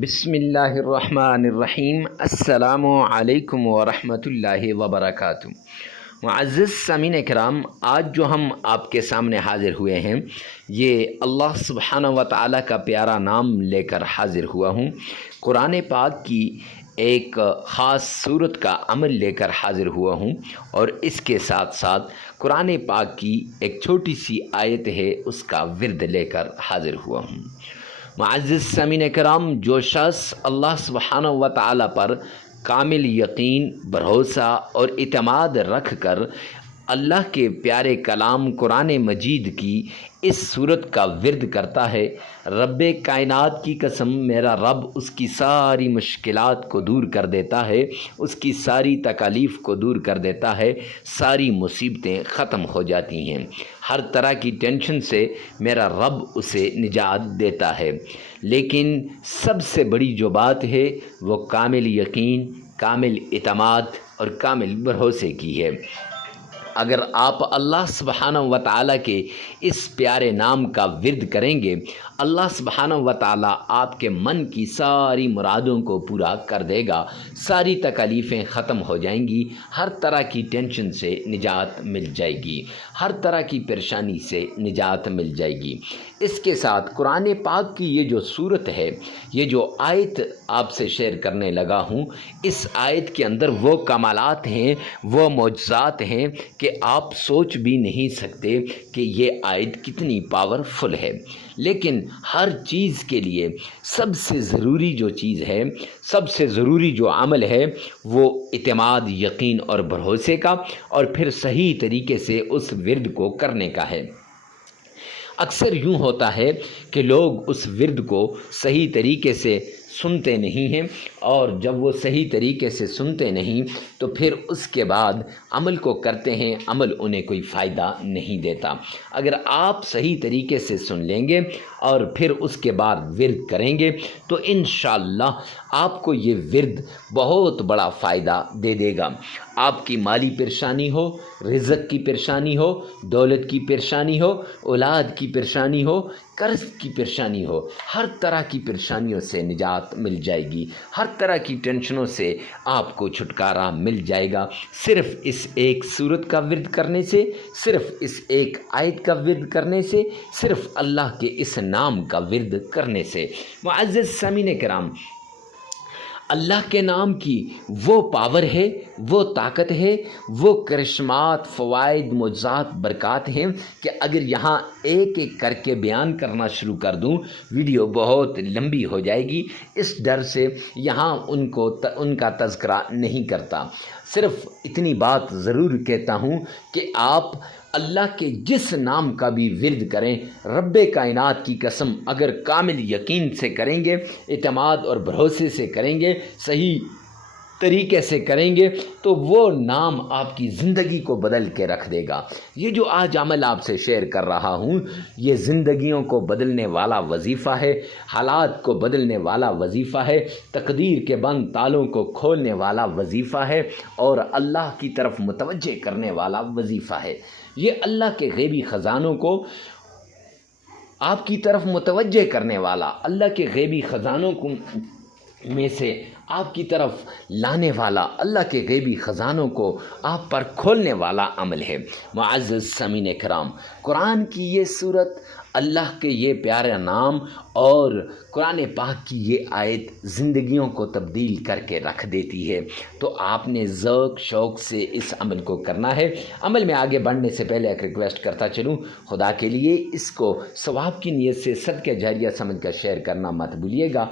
بسم اللہ الرحمن الرحیم۔ السلام علیکم ورحمۃ اللہ وبرکاتہ۔ معزز سامعین کرام، آج جو ہم آپ کے سامنے حاضر ہوئے ہیں یہ اللہ سبحانہ و تعالیٰ کا پیارا نام لے کر حاضر ہوا ہوں۔ قرآن پاک کی ایک خاص صورت کا عمل لے کر حاضر ہوا ہوں، اور اس کے ساتھ ساتھ قرآن پاک کی ایک چھوٹی سی آیت ہے اس کا ورد لے کر حاضر ہوا ہوں۔ معزز سامعین کرام، جو شخص اللہ سبحانہ و تعالیٰ پر کامل یقین، بھروسہ اور اعتماد رکھ کر اللہ کے پیارے کلام قرآن مجید کی اس صورت کا ورد کرتا ہے، رب کائنات کی قسم میرا رب اس کی ساری مشکلات کو دور کر دیتا ہے، اس کی ساری تکالیف کو دور کر دیتا ہے، ساری مصیبتیں ختم ہو جاتی ہیں، ہر طرح کی ٹینشن سے میرا رب اسے نجات دیتا ہے۔ لیکن سب سے بڑی جو بات ہے وہ کامل یقین، کامل اعتماد اور کامل بھروسے کی ہے۔ اگر آپ اللہ سبحانہ و تعالیٰ کے اس پیارے نام کا ورد کریں گے، اللہ سبحانہ و تعالیٰ آپ کے من کی ساری مرادوں کو پورا کر دے گا، ساری تکالیفیں ختم ہو جائیں گی، ہر طرح کی ٹینشن سے نجات مل جائے گی، ہر طرح کی پریشانی سے نجات مل جائے گی۔ اس کے ساتھ قرآن پاک کی یہ جو صورت ہے، یہ جو آیت آپ سے شیئر کرنے لگا ہوں، اس آیت کے اندر وہ کمالات ہیں، وہ معجزات ہیں کہ آپ سوچ بھی نہیں سکتے کہ یہ آیت کتنی پاورفل ہے۔ لیکن ہر چیز کے لیے سب سے ضروری جو چیز ہے، سب سے ضروری جو عمل ہے، وہ اعتماد، یقین اور بھروسے کا، اور پھر صحیح طریقے سے اس ورد کو کرنے کا ہے۔ اکثر یوں ہوتا ہے کہ لوگ اس ورد کو صحیح طریقے سے سنتے نہیں ہیں، اور جب وہ صحیح طریقے سے سنتے نہیں تو پھر اس کے بعد عمل کو کرتے ہیں، عمل انہیں کوئی فائدہ نہیں دیتا۔ اگر آپ صحیح طریقے سے سن لیں گے اور پھر اس کے بعد ورد کریں گے تو انشاءاللہ آپ کو یہ ورد بہت بڑا فائدہ دے دے گا۔ آپ کی مالی پریشانی ہو، رزق کی پریشانی ہو، دولت کی پریشانی ہو، اولاد کی پریشانی ہو، قرض کی پریشانی ہو، ہر طرح کی پریشانیوں سے نجات مل جائے گی، ہر طرح کی ٹینشنوں سے آپ کو چھٹکارا مل جائے گا، صرف اس ایک صورت کا ورد کرنے سے، صرف اس ایک آیت کا ورد کرنے سے، صرف اللہ کے اس نام کا ورد کرنے سے۔ معزز سامعین کرام، اللہ کے نام کی وہ پاور ہے، وہ طاقت ہے، وہ کرشمات، فوائد، معجزات، برکات ہیں کہ اگر یہاں ایک ایک کر کے بیان کرنا شروع کر دوں ویڈیو بہت لمبی ہو جائے گی، اس ڈر سے یہاں ان کا تذکرہ نہیں کرتا۔ صرف اتنی بات ضرور کہتا ہوں کہ آپ اللہ کے جس نام کا بھی ورد کریں، رب کائنات کی قسم اگر کامل یقین سے کریں گے، اعتماد اور بھروسے سے کریں گے، صحیح طریقے سے کریں گے، تو وہ نام آپ کی زندگی کو بدل کے رکھ دے گا۔ یہ جو آج عمل آپ سے شیئر کر رہا ہوں، یہ زندگیوں کو بدلنے والا وظیفہ ہے، حالات کو بدلنے والا وظیفہ ہے، تقدیر کے بند تالوں کو کھولنے والا وظیفہ ہے، اور اللہ کی طرف متوجہ کرنے والا وظیفہ ہے۔ یہ اللہ کے غیبی خزانوں کو آپ کی طرف متوجہ کرنے والا، اللہ کے غیبی خزانوں کو میں سے آپ کی طرف لانے والا، اللہ کے غیبی خزانوں کو آپ پر کھولنے والا عمل ہے۔ معزز سامعین کرام، قرآن کی یہ صورت، اللہ کے یہ پیارا نام اور قرآن پاک کی یہ آیت زندگیوں کو تبدیل کر کے رکھ دیتی ہے، تو آپ نے ذوق شوق سے اس عمل کو کرنا ہے۔ عمل میں آگے بڑھنے سے پہلے ایک ریکویسٹ کرتا چلوں، خدا کے لیے اس کو ثواب کی نیت سے صدقہ جاریہ سمجھ کر شیئر کرنا مت بھولیے گا،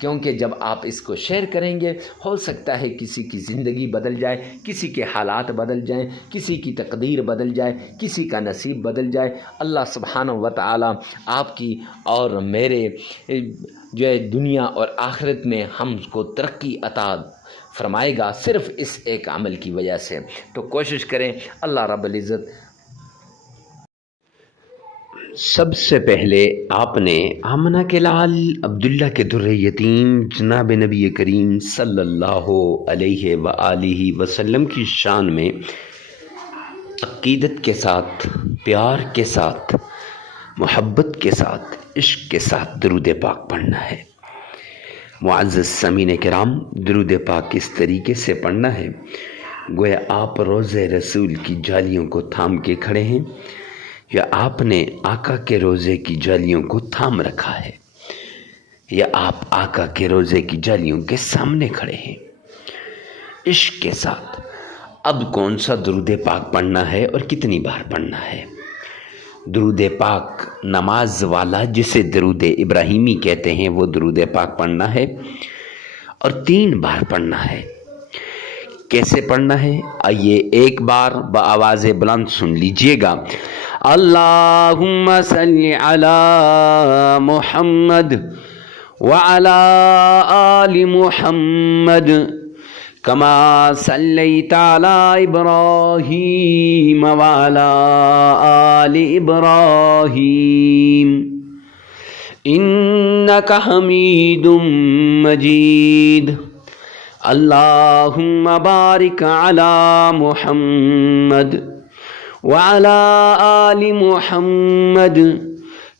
کیونکہ جب آپ اس کو شیئر کریں گے ہو سکتا ہے کسی کی زندگی بدل جائے، کسی کے حالات بدل جائیں، کسی کی تقدیر بدل جائے، کسی کا نصیب بدل جائے۔ اللہ سبحانہ و تعالیٰ آپ کی اور میرے جو ہے دنیا اور آخرت میں ہم کو ترقی عطا فرمائے گا، صرف اس ایک عمل کی وجہ سے۔ تو کوشش کریں، اللہ رب العزت سب سے پہلے آپ نے آمنہ کے لال عبداللہ کے در یتیم جناب نبی کریم صلی اللہ علیہ وآلہ وسلم کی شان میں عقیدت کے ساتھ، پیار کے ساتھ، محبت کے ساتھ، عشق کے ساتھ درود پاک پڑھنا ہے۔ معزز سامعین کرام، درود پاک اس طریقے سے پڑھنا ہے گویا آپ روضہ رسول کی جالیوں کو تھام کے کھڑے ہیں، یا آپ نے آقا کے روضے کی جالیوں کو تھام رکھا ہے، یا آپ آقا کے روضے کی جالیوں کے سامنے کھڑے ہیں عشق کے ساتھ۔ اب کون سا درود پاک پڑھنا ہے اور کتنی بار پڑھنا ہے؟ درود پاک نماز والا جسے درود ابراہیمی کہتے ہیں وہ درود پاک پڑھنا ہے اور 3 بار پڑھنا ہے۔ کیسے پڑھنا ہے؟ آئیے ایک بار بآواز بلند سن لیجئے گا۔ اللہم صلی علی محمد وعلی آل محمد کما صلیت علی ابراہیم وعلی آل ابراہیم انک حمید مجید۔ اللہم بارک علی محمد وعلی آل محمد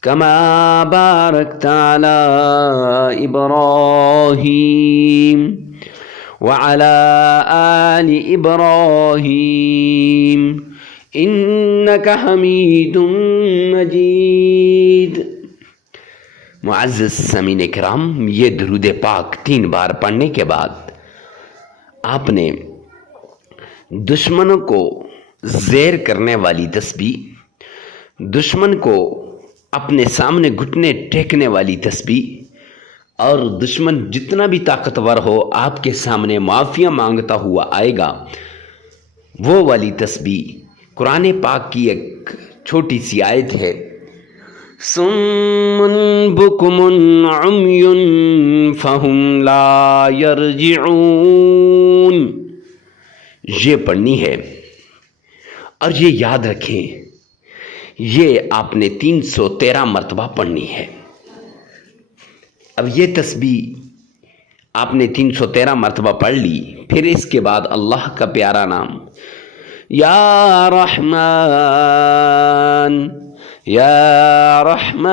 کما بارکت علی ابراہیم وعلى آل إبراهيم إنك حميد مجيد۔ معزز سامعین کرام، یہ درود پاک 3 بار پڑھنے کے بعد آپ نے دشمنوں کو زیر کرنے والی تسبیح، دشمن کو اپنے سامنے گھٹنے ٹیکنے والی تسبیح، اور دشمن جتنا بھی طاقتور ہو آپ کے سامنے معافیاں مانگتا ہوا آئے گا، وہ والی تسبیح قرآن پاک کی ایک چھوٹی سی آیت ہے، صم بکم عمی فہم لا یرجعون، یہ پڑھنی ہے اور یہ یاد رکھیں، یہ آپ نے 313 مرتبہ پڑھنی ہے۔ اب یہ تسبیح آپ نے 313 مرتبہ پڑھ لی، پھر اس کے بعد اللہ کا پیارا نام یا رحمان یا رحمان،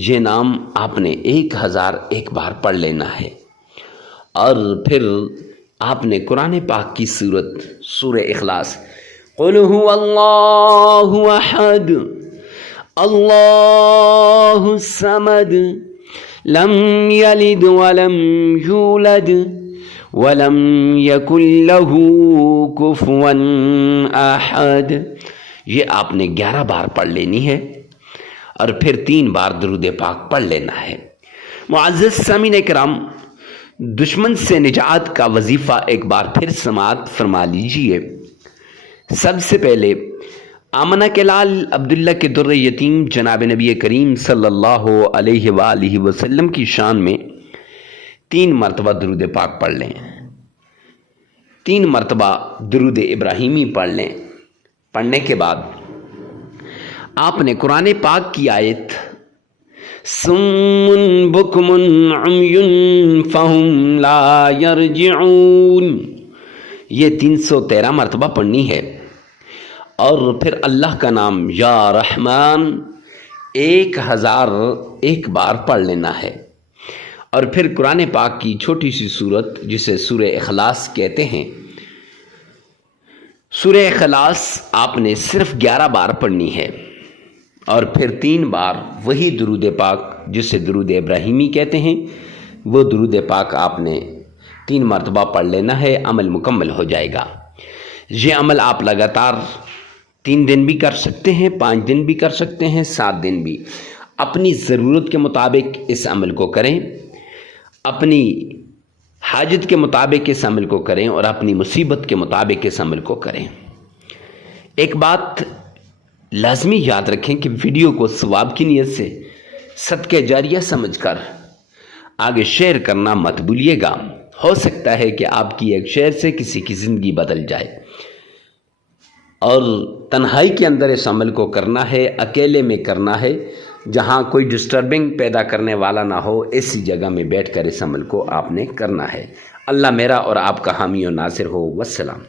یہ نام آپ نے 1001 بار پڑھ لینا ہے، اور پھر آپ نے قرآن پاک کی سورہ اخلاص قل هو اللہ احد اللہ الصمد لم یلد ولم یولد ولم یکن له کفوا احد، یہ آپ نے 11 بار پڑھ لینی ہے اور پھر 3 بار درود پاک پڑھ لینا ہے۔ معزز سامعین کرام، دشمن سے نجات کا وظیفہ ایک بار پھر سماعت فرما لیجئے۔ سب سے پہلے آمنہ کے لال عبداللہ کے در یتیم جناب نبی کریم صلی اللہ علیہ وآلہ وسلم کی شان میں 3 مرتبہ درود پاک پڑھ لیں، 3 مرتبہ درود ابراہیمی پڑھ لیں۔ پڑھنے کے بعد آپ نے قرآن پاک کی آیت صم بکم عمی فہم لا یرجعون، یہ 313 مرتبہ پڑھنی ہے، اور پھر اللہ کا نام یا رحمان 1001 بار پڑھ لینا ہے، اور پھر قرآن پاک کی چھوٹی سی سورت جسے سورہ اخلاص کہتے ہیں، سورہ اخلاص آپ نے صرف 11 بار پڑھنی ہے، اور پھر 3 بار وہی درود پاک جسے درود ابراہیمی کہتے ہیں، وہ درود پاک آپ نے 3 مرتبہ پڑھ لینا ہے، عمل مکمل ہو جائے گا۔ یہ عمل آپ لگاتار 3 دن بھی کر سکتے ہیں، 5 دن بھی کر سکتے ہیں، 7 دن بھی، اپنی ضرورت کے مطابق اس عمل کو کریں، اپنی حاجت کے مطابق اس عمل کو کریں، اور اپنی مصیبت کے مطابق اس عمل کو کریں۔ ایک بات لازمی یاد رکھیں کہ ویڈیو کو ثواب کی نیت سے صدقہ جاریہ سمجھ کر آگے شیئر کرنا مت بھولیے گا، ہو سکتا ہے کہ آپ کی ایک شیئر سے کسی کی زندگی بدل جائے، اور تنہائی کے اندر اس عمل کو کرنا ہے، اکیلے میں کرنا ہے، جہاں کوئی ڈسٹربنگ پیدا کرنے والا نہ ہو، ایسی جگہ میں بیٹھ کر اس عمل کو آپ نے کرنا ہے۔ اللہ میرا اور آپ کا حامی و ناصر ہو۔ والسلام۔